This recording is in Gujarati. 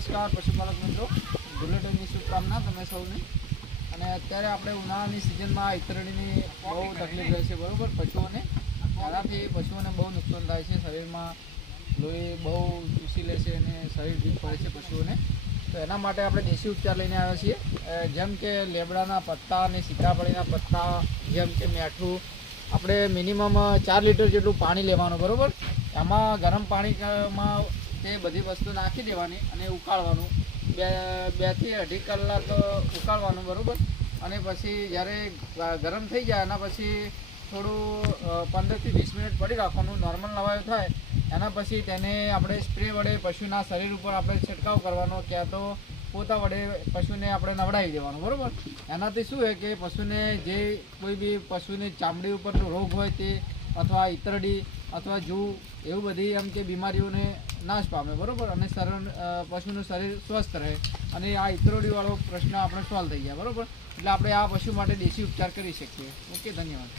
નમસ્કાર પશુપાલક મિત્રો, બુલેટિનની શુભકામના તમે સૌને। અને અત્યારે આપણે ઉનાળાની સિઝનમાં ઇતરડીની બહુ તકલીફ રહે છે, બરાબર। પશુઓને આનાથી પશુઓને બહુ નુકસાન થાય છે, શરીરમાં લોહી બહુ ચૂસી લે છે અને શરીર વીક પડે છે પશુઓને। તો એના માટે આપણે દેશી ઉપચાર લઈને આવ્યા છીએ, જેમ કે લેબડાના પત્તા અને સીતાફળીના પત્તા, જેમ કે મેઠું। આપણે મિનિમમ 4 લીટર જેટલું પાણી લેવાનું, બરાબર। એમાં ગરમ પાણીમાં તે બધી વસ્તુ નાખી દેવાની અને ઉકાળવાનું, 2 થી 2.5 કલાક ઉકાળવાનું, બરાબર। અને પછી જ્યારે ગરમ થઈ જાય એના પછી થોડું 15 થી 20 મિનિટ પડી રાખવાનું, નોર્મલ નવાયો થાય એના પછી તેને આપણે સ્પ્રે વડે પશુના શરીર ઉપર આપણે છંટકાવ કરવાનો, ક્યાં તો પોતા વડે પશુને આપણે નવડાવી દેવાનું, બરાબર। એનાથી શું છે કે પશુને જે કોઈ બી પશુની ચામડી ઉપરનો રોગ હોય તે, અથવા ઇતરડી અથવા જૂ, એવું બધી એમ કે બીમારીઓને નાશ પામે, બરાબર। અને પશુનું શરીર સ્વસ્થ રહે અને આ ઇતરડીવાળો પ્રશ્ન આપણે સોલ્વ થઈ જાય, બરાબર। એટલે આપણે આ પશુ માટે દેશી ઉપચાર કરી શકીએ। ઓકે, ધન્યવાદ।